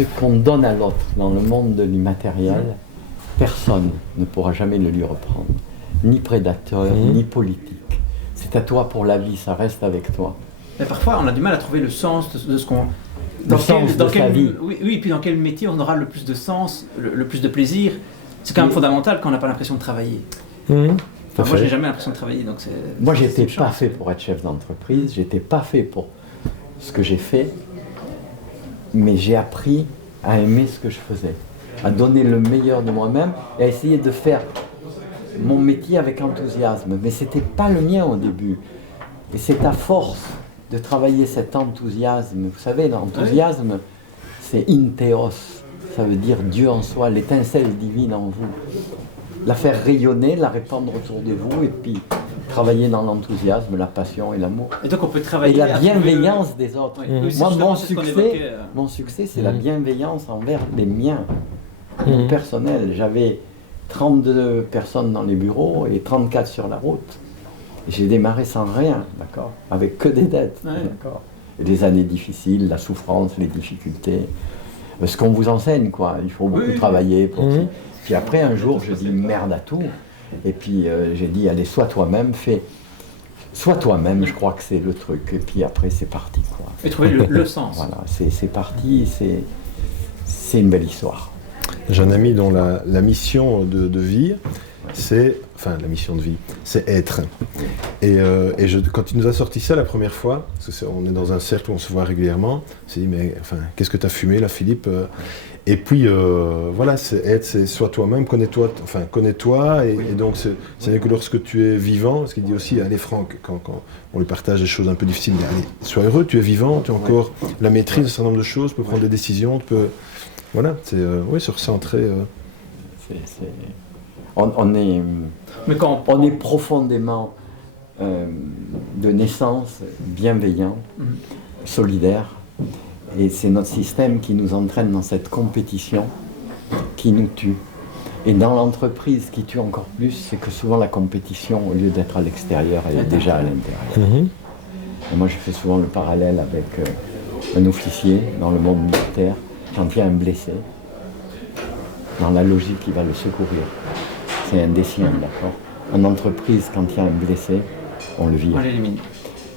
ce qu'on donne à l'autre dans le monde de l'immatériel, personne ne pourra jamais le lui reprendre. Ni prédateur, ni politique. C'est à toi pour la vie, ça reste avec toi. Mais parfois, on a du mal à trouver le sens de ce qu'on... Dans sa vie. Oui, puis dans quel métier on aura le plus de sens, le plus de plaisir. C'est quand même fondamental quand on n'a pas l'impression de travailler. Enfin, moi, je n'ai jamais l'impression de travailler. Donc moi, je n'étais pas fait pour être chef d'entreprise, je n'étais pas fait pour ce que j'ai fait, mais j'ai appris à aimer ce que je faisais, à donner le meilleur de moi-même et à essayer de faire mon métier avec enthousiasme. Mais ce n'était pas le mien au début. Et c'est à force de travailler cet enthousiasme. Vous savez, l'enthousiasme, c'est in theos. Ça veut dire Dieu en soi, l'étincelle divine en vous. La faire rayonner, la répandre autour de vous et puis travailler dans l'enthousiasme, la passion et l'amour. Et donc on peut travailler... Et la bienveillance des autres. Oui, moi, mon succès, c'est la bienveillance envers les miens, personnels. J'avais 32 personnes dans les bureaux et 34 sur la route. J'ai démarré sans rien, d'accord, avec que des dettes, d'accord. Et des années difficiles, la souffrance, les difficultés, ce qu'on vous enseigne, quoi. Il faut beaucoup travailler pour... Puis après, un jour, je dis merde à tout. Et puis j'ai dit, allez, sois toi-même, sois toi-même, je crois que c'est le truc. Et puis après, c'est parti, quoi. Et trouver le sens. Voilà, c'est parti, c'est une belle histoire. J'ai un ami dont la mission de vie, la mission de vie, c'est être. Et quand il nous a sorti ça la première fois, parce qu'on est dans un cercle où on se voit régulièrement, on s'est dit, mais enfin, qu'est-ce que tu as fumé là, Philippe? Et puis, voilà, c'est être, c'est sois toi-même, connais-toi, et donc c'est que lorsque tu es vivant, ce qu'il dit aussi, allez Franck, quand on lui partage des choses un peu difficiles, mais allez, sois heureux, tu es vivant, tu as encore la maîtrise d'un certain nombre de choses, tu peux prendre des décisions, tu peux... Voilà, c'est se recentrer. On est profondément de naissance bienveillant, solidaire, et c'est notre système qui nous entraîne dans cette compétition qui nous tue. Et dans l'entreprise, ce qui tue encore plus, c'est que souvent la compétition, au lieu d'être à l'extérieur, elle est déjà à l'intérieur. Et moi, je fais souvent le parallèle avec un officier dans le monde militaire. Quand il y a un blessé, dans la logique, il va le secourir. C'est un des siens, d'accord. En entreprise, quand il y a un blessé, on le vire. On l'élimine.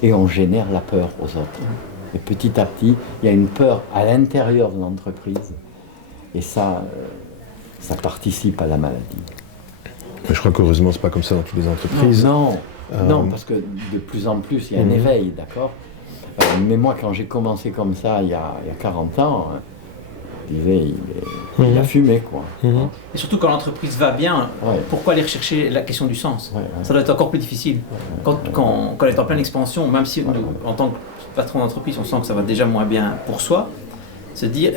Et on génère la peur aux autres. Et petit à petit, il y a une peur à l'intérieur de l'entreprise. Et ça participe à la maladie. Mais je crois qu'heureusement, c'est pas comme ça dans toutes les entreprises. Non, parce que de plus en plus, il y a un éveil, d'accord. Mais moi, quand j'ai commencé comme ça, il y a 40 ans, je disais, il a fumé, quoi. Et surtout quand l'entreprise va bien, pourquoi aller rechercher la question du sens? Ça doit être encore plus difficile. Quand elle est en pleine expansion, même si en tant que patron d'entreprise, on sent que ça va déjà moins bien pour soi, se dire,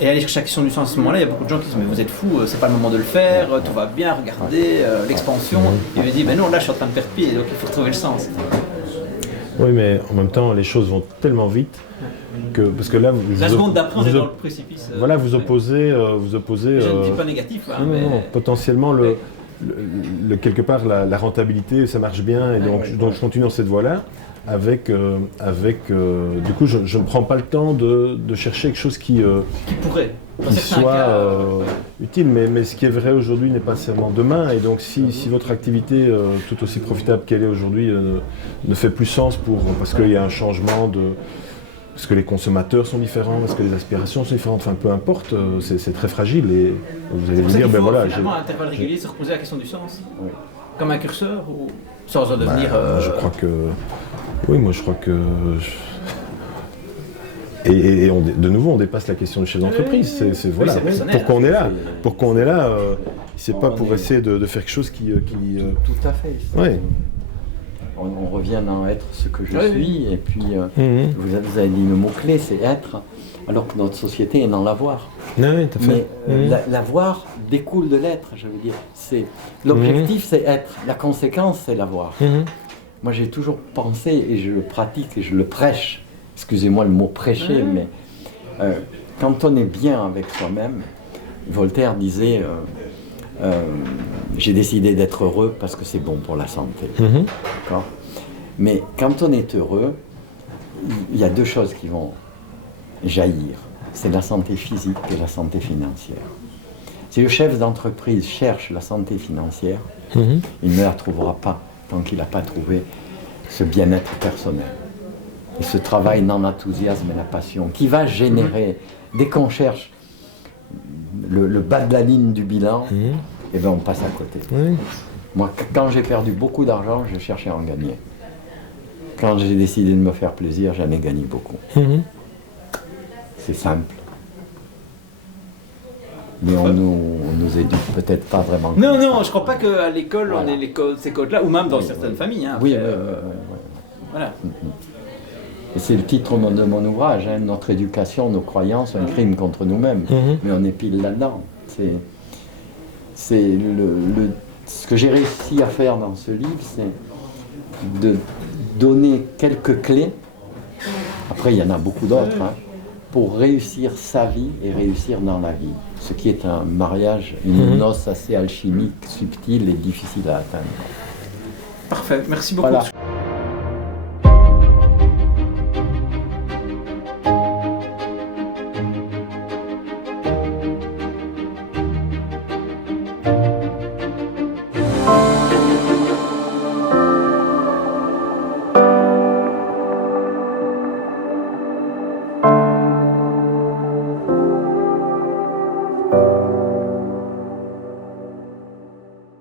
et aller chercher la question du sens à ce moment-là, il y a beaucoup de gens qui disent, mais vous êtes fous, c'est pas le moment de le faire, tout va bien, regardez, l'expansion. Et je dis, mais non, là je suis en train de perdre pied, donc il faut retrouver le sens. Oui, mais en même temps, les choses vont tellement vite parce que là, la seconde d'après, on est dans le précipice. Voilà, vous opposez. Je ne dis pas négatif. Non, potentiellement, quelque part, la rentabilité, ça marche bien, et donc je continue dans cette voie-là. Du coup, je ne prends pas le temps de chercher quelque chose qui soit utile, mais ce qui est vrai aujourd'hui n'est pas seulement demain, et donc si votre activité, tout aussi profitable qu'elle est aujourd'hui, ne fait plus sens parce qu'il y a un changement parce que les consommateurs sont différents, parce que les aspirations sont différentes, enfin peu importe, c'est très fragile, et vous allez vous dire, ben voilà... Finalement, à intervalles réguliers, se reposer la question du sens, comme un curseur, ou sans en devenir... Je crois que... Oui, moi je crois que... Et de nouveau, on dépasse la question du chef d'entreprise. Voilà, pourquoi on est là, c'est pas pour essayer de faire quelque chose qui... Tout à fait. Ouais. On revient à être ce que je suis, et puis vous avez dit le mot-clé, c'est être, alors que notre société est dans l'avoir. Oui, tout à fait. Mais l'avoir découle de l'être, je veux dire. L'objectif, c'est être. La conséquence, c'est l'avoir. Moi, j'ai toujours pensé, et je le pratique, et je le prêche, excusez-moi le mot prêcher, mais quand on est bien avec soi-même, Voltaire disait j'ai décidé d'être heureux parce que c'est bon pour la santé. D'accord ? Mais quand on est heureux, il y a deux choses qui vont jaillir. c'est la santé physique et la santé financière. Si le chef d'entreprise cherche la santé financière, il ne la trouvera pas tant qu'il n'a pas trouvé ce bien-être personnel. Et ce travail dans l'enthousiasme et la passion qui va générer, dès qu'on cherche le bas de la ligne du bilan, eh ben on passe à côté. Moi, quand j'ai perdu beaucoup d'argent, je cherchais à en gagner. Quand j'ai décidé de me faire plaisir, j'en ai gagné beaucoup. C'est simple. Mais on nous éduque peut-être pas vraiment. Non, je ne crois pas qu'à l'école, on ait ces codes-là, ou même dans certaines familles. Hein, oui. Voilà. Et c'est le titre de mon ouvrage, hein, Notre éducation, nos croyances, un crime contre nous-mêmes. Mais on est pile là-dedans. C'est ce que j'ai réussi à faire dans ce livre, c'est de donner quelques clés. Après, il y en a beaucoup d'autres, hein, pour réussir sa vie et réussir dans la vie. Ce qui est un mariage, une noce assez alchimique, subtile et difficile à atteindre. Parfait, merci beaucoup. Voilà.